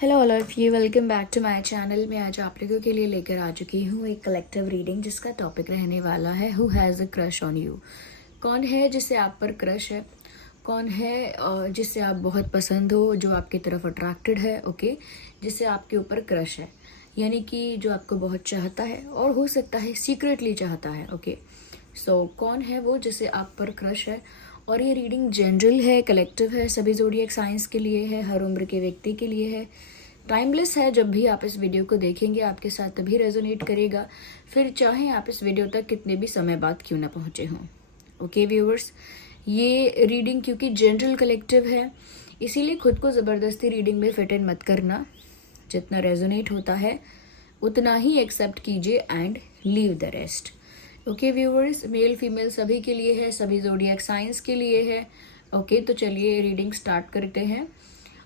Hello all of you, welcome back to my channel. मैं आज आप लोगों के लिए लेकर आ चुकी हूँ एक कलेक्टिव रीडिंग जिसका टॉपिक रहने वाला है who has a crush on you. कौन है जिससे आप पर क्रश है, कौन है जिससे आप बहुत पसंद हो, जो आपकी तरफ अट्रैक्टेड है, ओके, जिससे आपके ऊपर क्रश है, यानी कि जो आपको बहुत चाहता है और हो सकता है सीक्रेटली चाहता है, ओके। सो कौन है वो जिससे आप पर क्रश है। और ये रीडिंग जनरल है, कलेक्टिव है, सभी ज़ोडिएक साइंस के लिए है, हर उम्र के व्यक्ति के लिए है, टाइमलेस है। जब भी आप इस वीडियो को देखेंगे आपके साथ तभी रेजोनेट करेगा, फिर चाहे आप इस वीडियो तक कितने भी समय बाद क्यों ना पहुँचे हों। ओके व्यूअर्स, ये रीडिंग क्योंकि जनरल कलेक्टिव है इसीलिए खुद को ज़बरदस्ती रीडिंग में फिट इन मत करना। जितना रेजोनेट होता है उतना ही एक्सेप्ट कीजिए and leave the rest. Okay viewers, male female सभी के लिए है, सभी ज़ोडिएक साइंस के लिए है। ओके, तो चलिए रीडिंग स्टार्ट करते हैं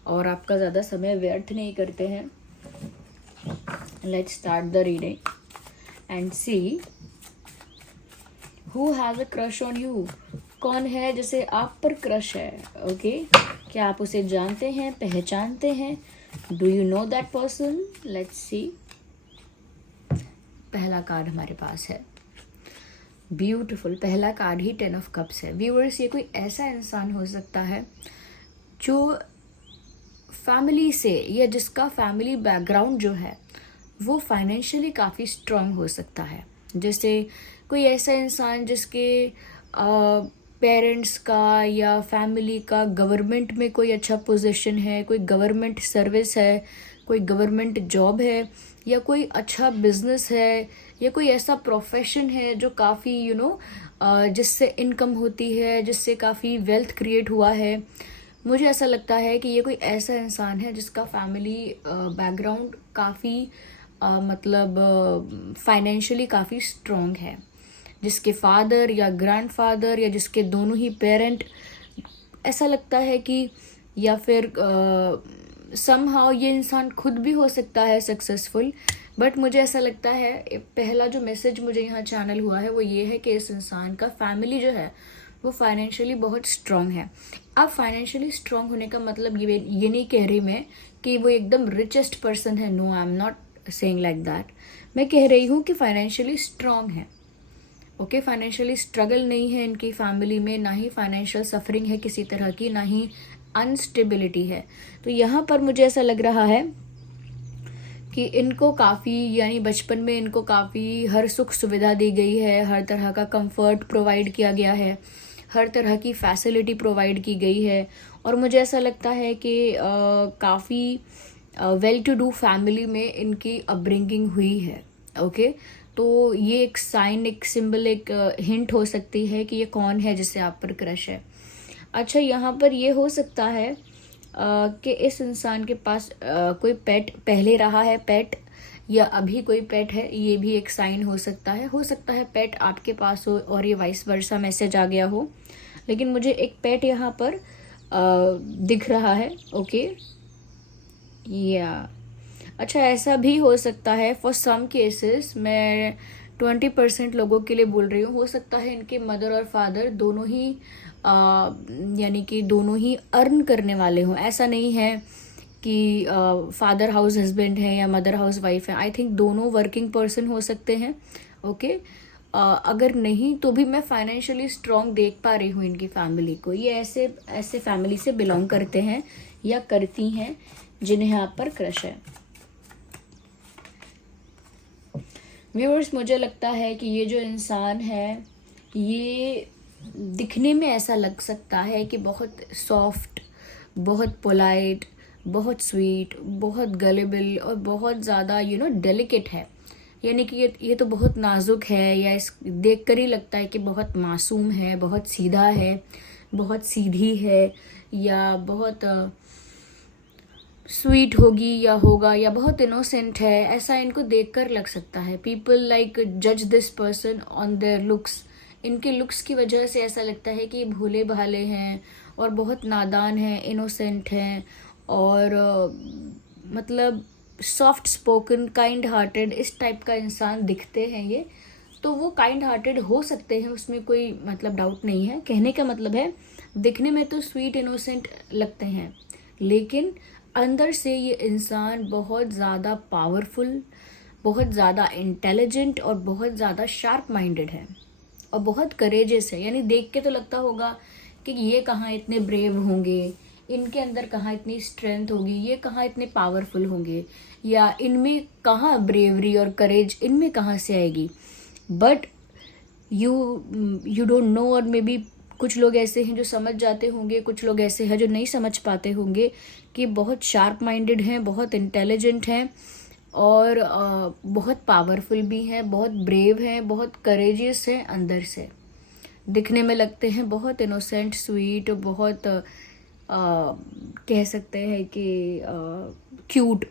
और आपका ज़्यादा समय व्यर्थ नहीं करते हैं। Let's start the reading and see who has a crush on you. कौन है जिसे आप पर क्रश है, ओके। क्या आप उसे जानते हैं, पहचानते हैं? Do you know that person? Let's see. पहला कार्ड हमारे पास है ब्यूटिफुल, पहला कार्ड ही 10 ऑफ कप्स है। व्यूअर्स, ये कोई ऐसा इंसान हो सकता है जो फैमिली से या जिसका फैमिली बैकग्राउंड जो है वो फाइनेंशियली काफ़ी स्ट्रांग हो सकता है। जैसे कोई ऐसा इंसान जिसके पेरेंट्स का या फैमिली का गवर्नमेंट में कोई अच्छा पोजीशन है, कोई गवर्नमेंट सर्विस है, कोई गवर्नमेंट जॉब है, या कोई अच्छा बिजनेस है, या कोई ऐसा प्रोफेशन है जो काफ़ी जिससे इनकम होती है, जिससे काफ़ी वेल्थ क्रिएट हुआ है। मुझे ऐसा लगता है कि ये कोई ऐसा इंसान है जिसका फैमिली बैकग्राउंड काफ़ी मतलब फाइनेंशियली काफ़ी स्ट्रॉन्ग है, जिसके फादर या ग्रैंडफादर या जिसके दोनों ही पेरेंट, ऐसा लगता है कि, या फिर समहाउ ये इंसान खुद भी हो सकता है सक्सेसफुल। बट मुझे ऐसा लगता है पहला जो मैसेज मुझे यहाँ चैनल हुआ है वो ये है कि इस इंसान का फैमिली जो है वो फाइनेंशियली बहुत स्ट्रांग है। अब फाइनेंशियली स्ट्रांग होने का मतलब ये नहीं कह रही मैं कि वो एकदम रिचेस्ट पर्सन है, no I am not saying like that. मैं कह रही हूँ कि फाइनेंशियली स्ट्रांग है, ओके। फाइनेंशियली स्ट्रगल नहीं है इनकी फैमिली में, ना ही फाइनेंशियल सफरिंग है किसी तरह की, ना ही अनस्टेबिलिटी है। तो यहाँ पर मुझे ऐसा लग रहा है कि इनको काफ़ी, यानी बचपन में इनको काफ़ी हर सुख सुविधा दी गई है, हर तरह का कंफर्ट प्रोवाइड किया गया है, हर तरह की फैसिलिटी प्रोवाइड की गई है। और मुझे ऐसा लगता है कि काफ़ी वेल टू डू फैमिली में इनकी अपब्रिंगिंग हुई है, ओके। तो ये एक साइन, एक सिंबल, एक हिंट हो सकती है कि ये कौन है जिससे आप पर क्रश है। अच्छा, यहाँ पर ये हो सकता है कि इस इंसान के पास कोई पेट पहले रहा है, पेट या अभी कोई पेट है, ये भी एक साइन हो सकता है। हो सकता है पेट आपके पास हो और ये वाइस वर्सा मैसेज आ गया हो, लेकिन मुझे एक पेट यहाँ पर दिख रहा है, ओके। या अच्छा, ऐसा भी हो सकता है फॉर सम केसेस, मैं 20% लोगों के लिए बोल रही हूँ, हो सकता है इनके मदर और फादर दोनों ही यानी कि दोनों ही अर्न करने वाले हों। ऐसा नहीं है कि फादर हाउस हस्बैंड है या मदर हाउस वाइफ है। आई थिंक दोनों वर्किंग पर्सन हो सकते हैं, ओके। अगर नहीं तो भी मैं फाइनेंशियली स्ट्रांग देख पा रही हूँ इनकी फैमिली को। ये ऐसे ऐसे फैमिली से बिलोंग करते हैं या करती हैं जिन्हें आप पर क्रश है। व्यूअर्स, मुझे लगता है कि ये जो इंसान है ये दिखने में ऐसा लग सकता है कि बहुत सॉफ्ट, बहुत पोलाइट, बहुत स्वीट, बहुत गलेबल और बहुत ज़्यादा डेलिकेट है। यानी कि ये तो बहुत नाजुक है, या इस देख कर ही लगता है कि बहुत मासूम है, बहुत सीधा है, बहुत सीधी है, या बहुत स्वीट होगी या होगा, या बहुत इनोसेंट है, ऐसा इनको देखकर लग सकता है। पीपल लाइक जज this person on their looks. इनके लुक्स की वजह से ऐसा लगता है कि ये भोले भाले हैं और बहुत नादान हैं, इनोसेंट हैं, और मतलब सॉफ्ट स्पोकन, काइंड हार्टेड, इस टाइप का इंसान दिखते हैं ये। तो वो काइंड हार्टेड हो सकते हैं, उसमें कोई मतलब डाउट नहीं है। कहने का मतलब है दिखने में तो स्वीट इनोसेंट लगते हैं, लेकिन अंदर से ये इंसान बहुत ज़्यादा पावरफुल, बहुत ज़्यादा इंटेलिजेंट और बहुत ज़्यादा शार्प माइंडेड है और बहुत करेजियस है। यानी देख के तो लगता होगा कि ये कहाँ इतने ब्रेव होंगे, इनके अंदर कहाँ इतनी स्ट्रेंथ होगी, ये कहाँ इतने पावरफुल होंगे, या इनमें कहाँ ब्रेवरी और करेज इनमें कहाँ से आएगी। But you you don't know, और मे बी कुछ लोग ऐसे हैं जो समझ जाते होंगे, कुछ लोग ऐसे हैं जो नहीं समझ पाते होंगे कि बहुत शार्प माइंडेड हैं, बहुत इंटेलिजेंट हैं और बहुत पावरफुल भी हैं, बहुत ब्रेव हैं, बहुत करेजियस हैं अंदर से। दिखने में लगते हैं बहुत इनोसेंट, स्वीट, बहुत कह सकते हैं कि क्यूट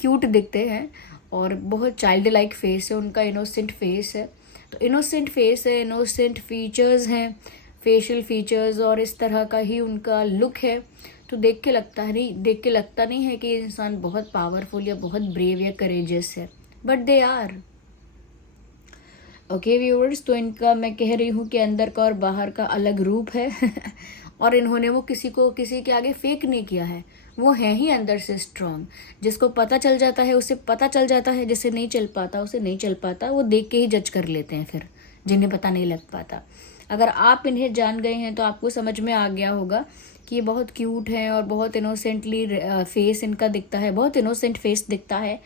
क्यूट दिखते हैं और बहुत चाइल्ड लाइक फेस है उनका, इनोसेंट फेस है। तो इनोसेंट फेस है, इनोसेंट फीचर्स हैं, फेशियल फीचर्स, और इस तरह का ही उनका लुक है। तो देख के लगता नहीं है कि ये इंसान बहुत पावरफुल या बहुत ब्रेव या करेजियस है, but they are. Okay viewers, तो इनका मैं कह रही हूँ कि अंदर का और बाहर का अलग रूप है और इन्होंने वो किसी के आगे फेक नहीं किया है, वो है ही अंदर से स्ट्रांग। जिसको पता चल जाता है उसे पता चल जाता है, जिसे नहीं चल पाता उसे नहीं चल पाता, वो देख के ही जज कर लेते हैं फिर, जिन्हें पता नहीं लग पाता। अगर आप इन्हें जान गए हैं तो आपको समझ में आ गया होगा कि ये बहुत क्यूट हैं और बहुत इनोसेंटली फेस इनका दिखता है, बहुत इनोसेंट फेस दिखता है,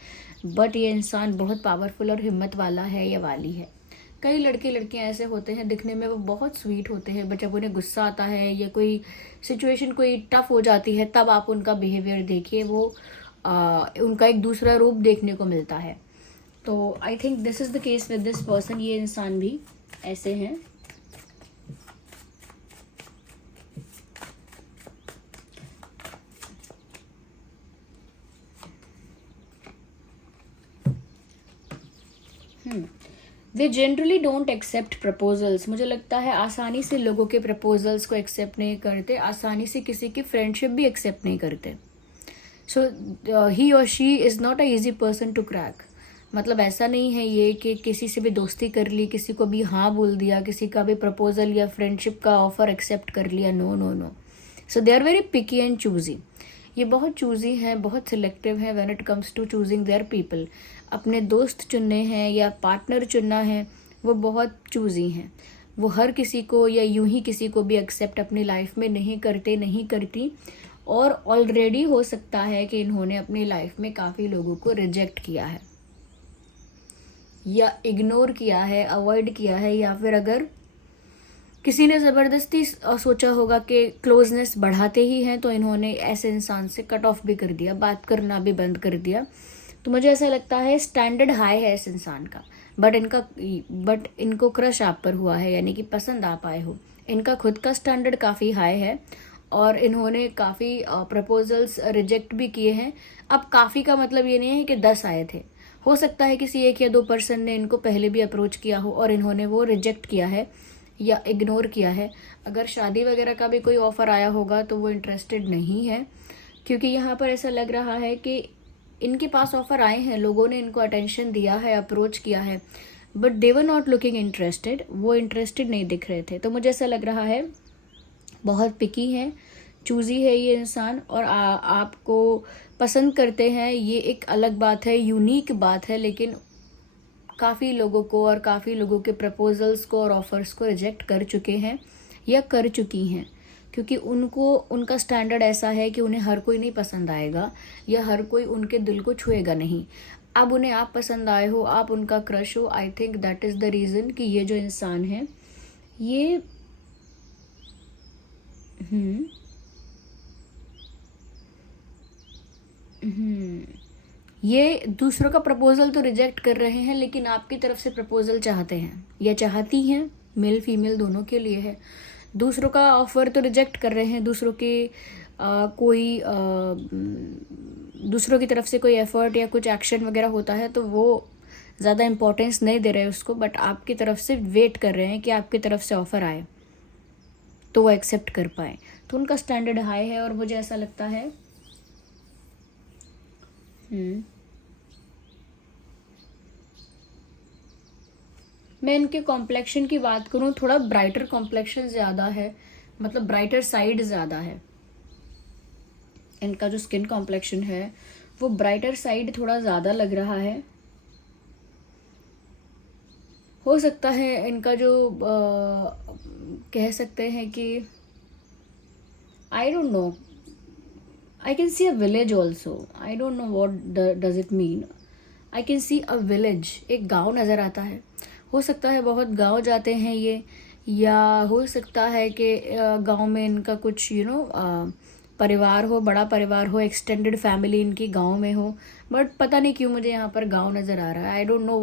बट ये इंसान बहुत पावरफुल और हिम्मत वाला है या वाली है। कई लड़के लड़कियां ऐसे होते हैं, दिखने में वो बहुत स्वीट होते हैं, बट जब उन्हें गुस्सा आता है या कोई सिचुएशन कोई टफ हो जाती है, तब आप उनका बिहेवियर देखिए, वो उनका एक दूसरा रूप देखने को मिलता है। तो I think this is the case with this person. ये इंसान भी ऐसे हैं। वे जनरली डोंट एक्सेप्ट प्रपोजल्स। मुझे लगता है आसानी से लोगों के प्रपोजल्स को एक्सेप्ट नहीं करते, आसानी से किसी की फ्रेंडशिप भी एक्सेप्ट नहीं करते। सो ही और she is not a easy person to crack. मतलब ऐसा नहीं है ये कि किसी से भी दोस्ती कर ली, किसी को भी हाँ बोल दिया, किसी का भी प्रपोजल या फ्रेंडशिप का ऑफर एक्सेप्ट कर लिया। No no no. So they are very picky and choosy. ये बहुत चूजी हैं, बहुत सिलेक्टिव हैं when it comes to choosing their people. अपने दोस्त चुनने हैं या पार्टनर चुनना है, वो बहुत चूजी हैं। वो हर किसी को या यूं ही किसी को भी एक्सेप्ट अपनी लाइफ में नहीं करती, और ऑलरेडी हो सकता है कि इन्होंने अपनी लाइफ में काफ़ी लोगों को रिजेक्ट किया है या इग्नोर किया है, अवॉइड किया है, या फिर अगर किसी ने ज़बरदस्ती सोचा होगा कि क्लोजनेस बढ़ाते ही हैं, तो इन्होंने ऐसे इंसान से कट ऑफ भी कर दिया, बात करना भी बंद कर दिया। तो मुझे ऐसा लगता है स्टैंडर्ड हाई है इस इंसान का, बट इनको क्रश आप पर हुआ है, यानी कि पसंद आप आए हो। इनका खुद का स्टैंडर्ड काफ़ी हाई है और इन्होंने काफ़ी प्रपोजल्स रिजेक्ट भी किए हैं। अब काफ़ी का मतलब ये नहीं है कि 10 आए थे, हो सकता है किसी 1 या 2 पर्सन ने इनको पहले भी अप्रोच किया हो और इन्होंने वो रिजेक्ट किया है या इग्नोर किया है। अगर शादी वगैरह का भी कोई ऑफ़र आया होगा तो वो इंटरेस्टेड नहीं है, क्योंकि यहाँ पर ऐसा लग रहा है कि इनके पास ऑफ़र आए हैं, लोगों ने इनको अटेंशन दिया है, अप्रोच किया है, but they were not looking interested. वो इंटरेस्टेड नहीं दिख रहे थे। तो मुझे ऐसा लग रहा है बहुत पिकी है, चूज़ी है ये इंसान, और आपको पसंद करते हैं, ये एक अलग बात है, यूनिक बात है, लेकिन काफ़ी लोगों को और काफ़ी लोगों के प्रपोजल्स को और ऑफ़र्स को रिजेक्ट कर चुके हैं या कर चुकी हैं, क्योंकि उनका स्टैंडर्ड ऐसा है कि उन्हें हर कोई नहीं पसंद आएगा या हर कोई उनके दिल को छुएगा नहीं। अब उन्हें आप पसंद आए हो, आप उनका क्रश हो, I think that is the reason कि ये जो इंसान है ये ये दूसरों का प्रपोजल तो रिजेक्ट कर रहे हैं, लेकिन आपकी तरफ से प्रपोजल चाहते हैं या चाहती हैं, मेल फीमेल दोनों के लिए है। दूसरों का ऑफर तो रिजेक्ट कर रहे हैं, दूसरों की तरफ से कोई एफर्ट या कुछ एक्शन वगैरह होता है तो वो ज़्यादा इंपॉर्टेंस नहीं दे रहे हैं उसको, बट आपकी तरफ से वेट कर रहे हैं कि आपकी तरफ से ऑफ़र आए तो वो एक्सेप्ट कर पाए। तो उनका स्टैंडर्ड हाई है और मुझे ऐसा लगता है मैं इनके कॉम्प्लेक्शन की बात करूँ, थोड़ा ब्राइटर कॉम्प्लेक्शन ज़्यादा है, मतलब ब्राइटर साइड ज़्यादा है। इनका जो स्किन कॉम्प्लेक्शन है वो ब्राइटर साइड थोड़ा ज़्यादा लग रहा है। हो सकता है इनका जो कह सकते हैं कि आई don't no, I can see a village also. I don't know what does it mean. I can see a village. एक गांव नज़र आता है। हो सकता है बहुत गांव जाते हैं ये, या हो सकता है कि गांव में इनका कुछ परिवार हो, बड़ा परिवार हो, एक्सटेंडेड फैमिली इनकी गांव में हो। बट पता नहीं क्यों मुझे यहाँ पर गांव नज़र आ रहा है। I don't know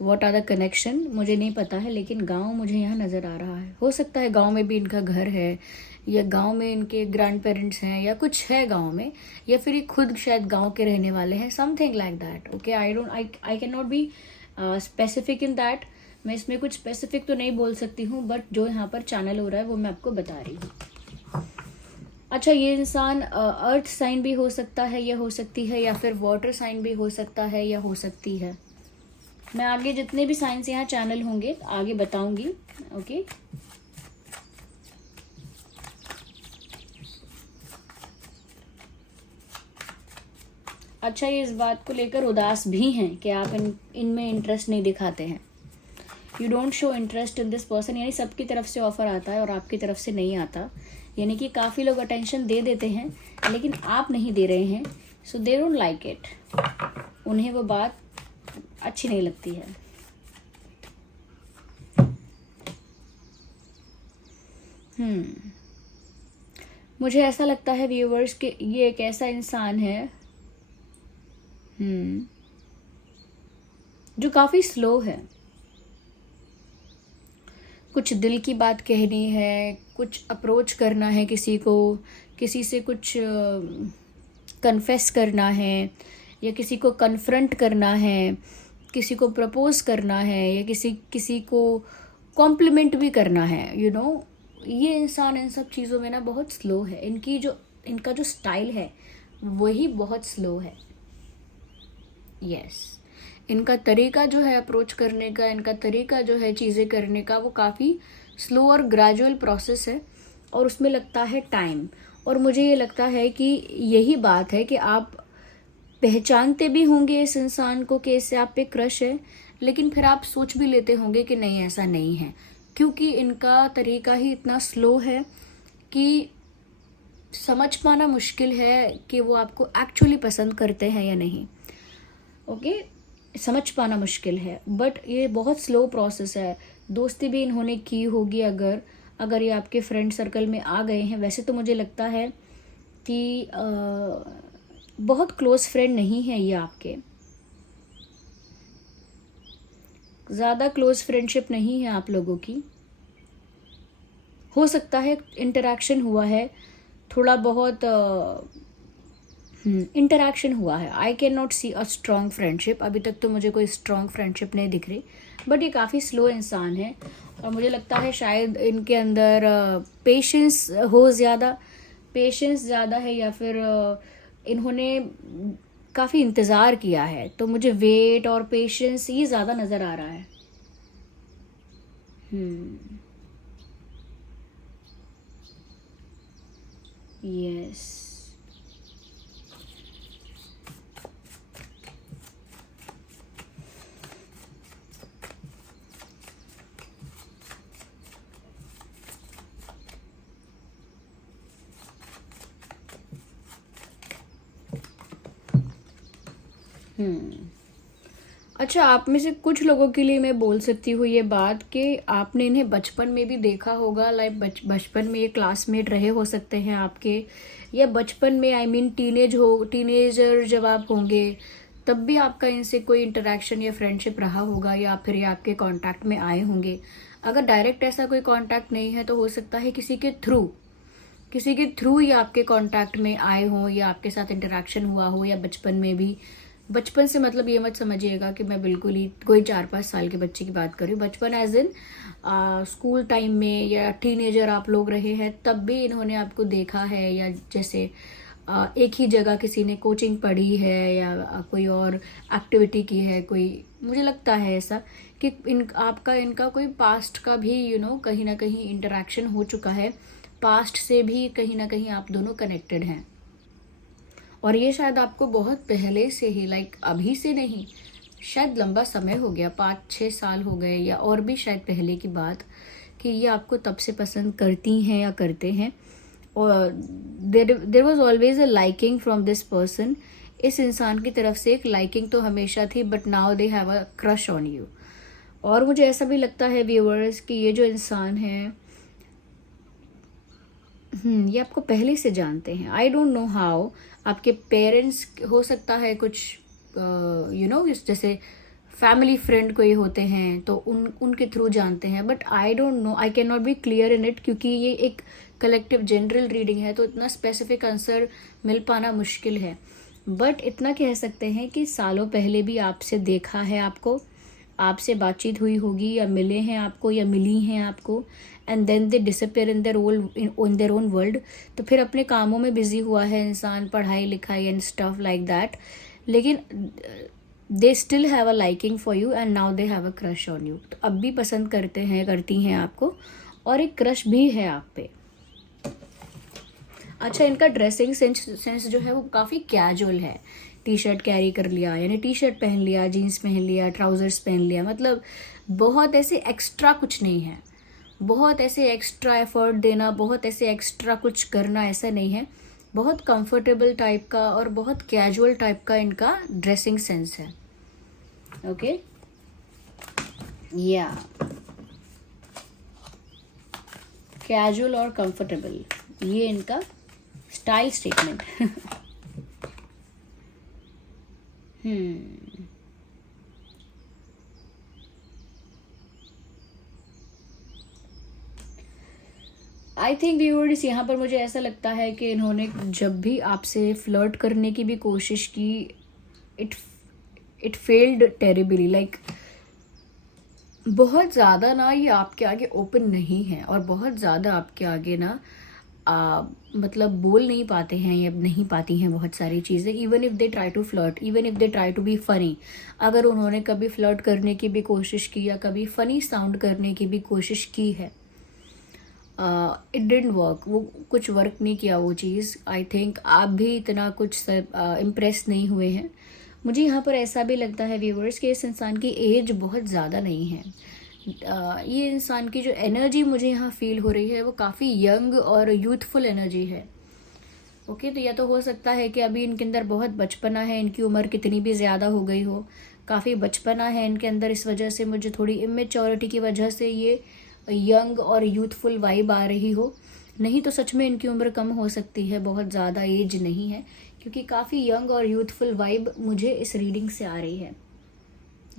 what are the connection, मुझे नहीं पता है, लेकिन गांव मुझे यहाँ नज़र आ रहा है। हो सकता है गांव में भी इनका घर है, या गांव में इनके ग्रैंड पेरेंट्स हैं, या कुछ है गांव में, या फिर ये खुद शायद गांव के रहने वाले हैं, something like that. Okay, I can not be specific in that. मैं इसमें कुछ स्पेसिफिक तो नहीं बोल सकती हूँ, बट जो यहाँ पर चैनल हो रहा है वो मैं आपको बता रही हूँ। अच्छा, ये इंसान अर्थ साइन भी हो सकता है या हो सकती है, या फिर वाटर साइन भी हो सकता है या हो सकती है। मैं आगे जितने भी साइंस यहाँ चैनल होंगे आगे बताऊंगी। ओके, अच्छा, ये इस बात को लेकर उदास भी हैं कि आप इनमें इंटरेस्ट नहीं दिखाते हैं। You don't show interest in this person, यानी सबकी तरफ से ऑफर आता है और आपकी तरफ से नहीं आता। यानी कि काफ़ी लोग अटेंशन दे देते हैं लेकिन आप नहीं दे रहे हैं, सो दे डोंट लाइक इट। उन्हें वो बात अच्छी नहीं लगती है। मुझे ऐसा लगता है व्यूवर्स कि ये एक ऐसा इंसान है जो काफ़ी स्लो है। कुछ दिल की बात कहनी है, कुछ अप्रोच करना है किसी को, किसी से कुछ कन्फेस करना है, या किसी को कन्फ्रंट करना है, किसी को प्रपोज करना है, या किसी को कॉम्प्लीमेंट भी करना है। ये इंसान इन सब चीज़ों में ना बहुत स्लो है। इनका जो स्टाइल है वही बहुत स्लो है। यस, इनका तरीका जो है अप्रोच करने का, इनका तरीका जो है चीज़ें करने का, वो काफ़ी स्लो और ग्रेजुअल प्रोसेस है और उसमें लगता है टाइम। और मुझे ये लगता है कि यही बात है कि आप पहचानते भी होंगे इस इंसान को कि इससे आप पे क्रश है, लेकिन फिर आप सोच भी लेते होंगे कि नहीं, ऐसा नहीं है, क्योंकि इनका तरीका ही इतना स्लो है कि समझ पाना मुश्किल है कि वो आपको एक्चुअली पसंद करते हैं या नहीं। ओके, समझ पाना मुश्किल है, बट ये बहुत स्लो प्रोसेस है। दोस्ती भी इन्होंने की होगी अगर ये आपके फ्रेंड सर्कल में आ गए हैं। वैसे तो मुझे लगता है कि बहुत क्लोज फ्रेंड नहीं है ये आपके, ज़्यादा क्लोज फ्रेंडशिप नहीं है आप लोगों की। हो सकता है इंटरेक्शन हुआ है, थोड़ा बहुत इंटरेक्शन हुआ है। I can not see a strong friendship. अभी तक तो मुझे कोई स्ट्रॉन्ग फ्रेंडशिप नहीं दिख रही, बट ये काफ़ी स्लो इंसान है और मुझे लगता है शायद इनके अंदर पेशेंस ज़्यादा है, या फिर इन्होंने काफ़ी इंतज़ार किया है। तो मुझे वेट और पेशेंस ये ज़्यादा नज़र आ रहा है। यस, अच्छा, आप में से कुछ लोगों के लिए मैं बोल सकती हूँ ये बात कि आपने इन्हें बचपन में भी देखा होगा। लाइक बचपन में ये क्लासमेट रहे हो सकते हैं आपके, या बचपन में आई मीन टीनेजर जब आप होंगे तब भी आपका इनसे कोई इंटरेक्शन या फ्रेंडशिप रहा होगा, या फिर ये आपके कांटेक्ट में आए होंगे। अगर डायरेक्ट ऐसा कोई कांटेक्ट नहीं है तो हो सकता है किसी के थ्रू ये आपके कांटेक्ट में आए हों, या आपके साथ इंटरेक्शन हुआ हो, या बचपन में भी। बचपन से मतलब ये मत समझिएगा कि मैं बिल्कुल ही कोई 4-5 साल के बच्चे की बात कर रही हूँ। बचपन एज इन स्कूल टाइम में या टीनेजर आप लोग रहे हैं तब भी इन्होंने आपको देखा है, या जैसे एक ही जगह किसी ने कोचिंग पढ़ी है या कोई और एक्टिविटी की है कोई। मुझे लगता है ऐसा कि इनका कोई पास्ट का भी कहीं ना कहीं इंटरेक्शन हो चुका है, पास्ट से भी कहीं ना कहीं आप दोनों कनेक्टेड हैं। और ये शायद आपको बहुत पहले से ही, लाइक अभी से नहीं, शायद लंबा समय हो गया, 5-6 साल हो गए या और भी शायद पहले की बात, कि ये आपको तब से पसंद करती हैं या करते हैं। और there was always a liking from this person. इस इंसान की तरफ से एक लाइकिंग तो हमेशा थी, but now they have a crush on you. और मुझे ऐसा भी लगता है व्यूअर्स कि ये जो इंसान है, ये आपको पहले से जानते हैं। आई डोंट नो हाउ। आपके पेरेंट्स हो सकता है कुछ जैसे फैमिली फ्रेंड कोई होते हैं तो उनके थ्रू जानते हैं, but I don't no, I can not be clear in it, क्योंकि ये एक कलेक्टिव जनरल रीडिंग है, तो इतना स्पेसिफिक आंसर मिल पाना मुश्किल है। बट इतना कह सकते हैं कि सालों पहले भी आपसे देखा है, आपसे बातचीत हुई होगी, या मिले हैं आपको, या मिली हैं आपको, and then they disappear in their own world. तो फिर अपने कामों में बिजी हुआ है इंसान, पढ़ाई लिखाई एंड स्टफ लाइक दैट, लेकिन they still have a liking for you and now they have a crush on you. तो अब भी पसंद करती हैं आपको, और एक क्रश भी है आप पे। अच्छा, इनका ड्रेसिंग सेंस जो है वो काफ़ी कैजुअल है। टी शर्ट कैरी कर लिया, यानी टी शर्ट पहन लिया, जीन्स पहन लिया, ट्राउजर्स पहन लिया, मतलब बहुत ऐसे एक्स्ट्रा कुछ नहीं है, बहुत ऐसे एक्स्ट्रा एफर्ट देना, बहुत ऐसे एक्स्ट्रा कुछ करना, ऐसा नहीं है। बहुत कंफर्टेबल टाइप का और बहुत कैजुअल टाइप का इनका ड्रेसिंग सेंस है। ओके, या कैजुअल और कंफर्टेबल, ये इनका style statement. I think viewers, यहाँ पर मुझे ऐसा लगता है कि इन्होंने जब भी आपसे फ्लर्ट करने की भी कोशिश की, इट फेल्ड टेरिबली। लाइक बहुत ज़्यादा ना ये आपके आगे ओपन नहीं है, और बहुत ज़्यादा आपके आगे ना मतलब बोल नहीं पाते हैं या नहीं पाती हैं बहुत सारी चीज़ें। Even if they try to flirt, even if they try to be funny, अगर उन्होंने कभी फ्लर्ट करने की भी कोशिश की या कभी फ़नी साउंड करने की भी कोशिश की है, इट डिडंट वर्क, वो कुछ वर्क नहीं किया वो चीज़। आई थिंक आप भी इतना कुछ इम्प्रेस नहीं हुए हैं। मुझे यहाँ पर ऐसा भी लगता है व्यूवर्स कि इस इंसान की एज बहुत ज़्यादा नहीं है। ये इंसान की जो एनर्जी मुझे यहाँ फील हो रही है वो काफ़ी यंग और यूथफुल एनर्जी है। ओके, तो या तो हो सकता है कि अभी इनके अंदर बहुत बचपना है, इनकी उम्र कितनी भी ज़्यादा हो गई हो, काफ़ी बचपना है इनके अंदर, इस वजह से मुझे थोड़ी इमेच्योरिटी की वजह से ये यंग और यूथफुल वाइब आ रही हो। नहीं तो सच में इनकी उम्र कम हो सकती है, बहुत ज़्यादा एज नहीं है, क्योंकि काफ़ी यंग और यूथफुल वाइब मुझे इस रीडिंग से आ रही है।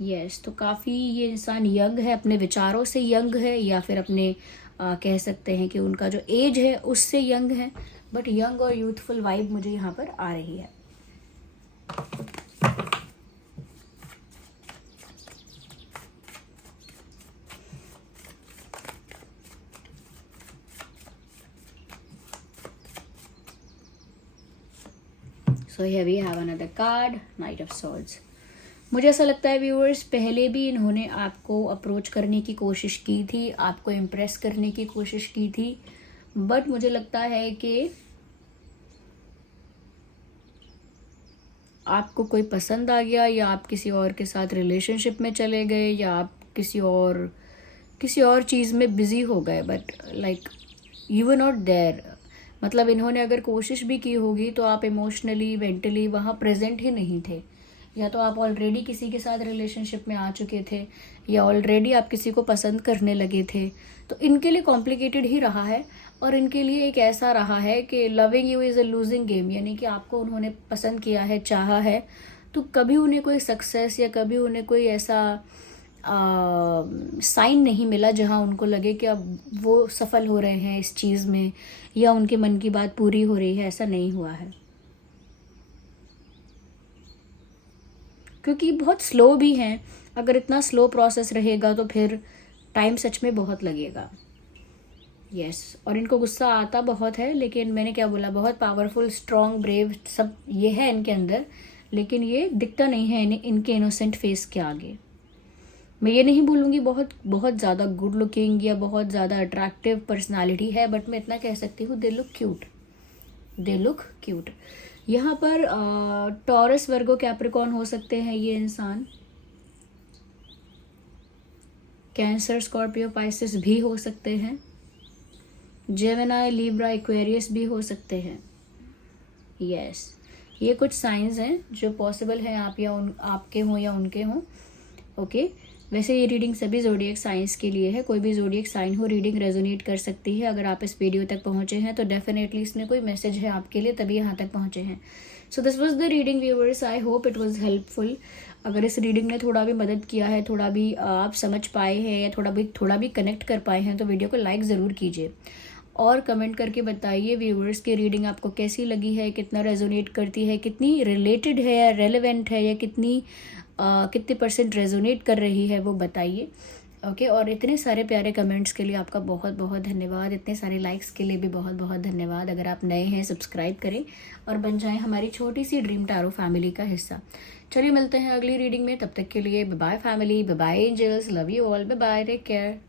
यस, तो काफ़ी ये इंसान यंग है, अपने विचारों से यंग है, या फिर अपने कह सकते हैं कि उनका जो एज है उससे यंग है, बट यंग और यूथफुल वाइब मुझे यहाँ पर आ रही है। So here we have another card, knight of swords. मुझे ऐसा लगता है व्यूअर्स, पहले भी इन्होंने आपको अप्रोच करने की कोशिश की थी, आपको इम्प्रेस करने की कोशिश की थी, बट मुझे लगता है कि आपको कोई पसंद आ गया, या आप किसी और के साथ रिलेशनशिप में चले गए, या आप किसी और चीज़ में बिजी हो गए, but like you were not there. मतलब इन्होंने अगर कोशिश भी की होगी तो आप इमोशनली, मेंटली वहाँ प्रेजेंट ही नहीं थे, या तो आप ऑलरेडी किसी के साथ रिलेशनशिप में आ चुके थे, या ऑलरेडी आप किसी को पसंद करने लगे थे। तो इनके लिए कॉम्प्लिकेटेड ही रहा है, और इनके लिए एक ऐसा रहा है कि loving you is a losing game, यानी कि आपको उन्होंने पसंद किया है, चाहा है, तो कभी उन्हें कोई सक्सेस या कभी उन्हें कोई ऐसा साइन नहीं मिला जहां उनको लगे कि अब वो सफल हो रहे हैं इस चीज़ में, या उनके मन की बात पूरी हो रही है, ऐसा नहीं हुआ है। क्योंकि बहुत स्लो भी हैं, अगर इतना स्लो प्रोसेस रहेगा तो फिर टाइम सच में बहुत लगेगा। यस, और इनको गुस्सा आता बहुत है, लेकिन मैंने क्या बोला, बहुत पावरफुल, स्ट्रॉन्ग, ब्रेव सब ये है इनके अंदर, लेकिन ये दिखता नहीं है इनके इनोसेंट फेस के आगे। मैं ये नहीं बोलूँगी बहुत बहुत ज़्यादा गुड लुकिंग या बहुत ज़्यादा अट्रैक्टिव पर्सनालिटी है, बट मैं इतना कह सकती हूँ they look cute, they look cute. यहाँ पर टॉरस, वर्गो, कैप्रिकॉर्न हो सकते हैं ये इंसान। कैंसर, स्कॉर्पियो, पाइसेस भी हो सकते हैं। जेमिनी, लिब्रा, एक्वेरियस भी हो सकते हैं। यस, ये कुछ साइंस हैं जो पॉसिबल है आप या आपके हों या उनके हों। ओके, वैसे ये रीडिंग सभी ज़ोडिएक साइंस के लिए है। कोई भी ज़ोडिएक साइन हो, रीडिंग रेजोनेट कर सकती है। अगर आप इस वीडियो तक पहुँचे हैं तो डेफिनेटली इसमें कोई मैसेज है आपके लिए, तभी यहाँ तक पहुँचे हैं। So this was the reading viewers, I hope it was helpful. अगर इस रीडिंग ने थोड़ा भी मदद किया है, थोड़ा भी आप समझ पाए हैं या थोड़ा भी कनेक्ट कर पाए हैं तो वीडियो को लाइक ज़रूर कीजिए और कमेंट करके बताइए व्यूअर्स की रीडिंग आपको कैसी लगी है, कितना रेजोनेट करती है, कितनी रिलेटेड है या रेलेवेंट है, या कितने परसेंट रेजोनेट कर रही है, वो बताइए। ओके, और इतने सारे प्यारे कमेंट्स के लिए आपका बहुत बहुत धन्यवाद। इतने सारे लाइक्स के लिए भी बहुत बहुत धन्यवाद। अगर आप नए हैं सब्सक्राइब करें और बन जाएं हमारी छोटी सी ड्रीम टैरो फैमिली का हिस्सा। चलिए मिलते हैं अगली रीडिंग में, तब तक के लिए bye bye family, bye bye angels, love you all, bye bye, take care.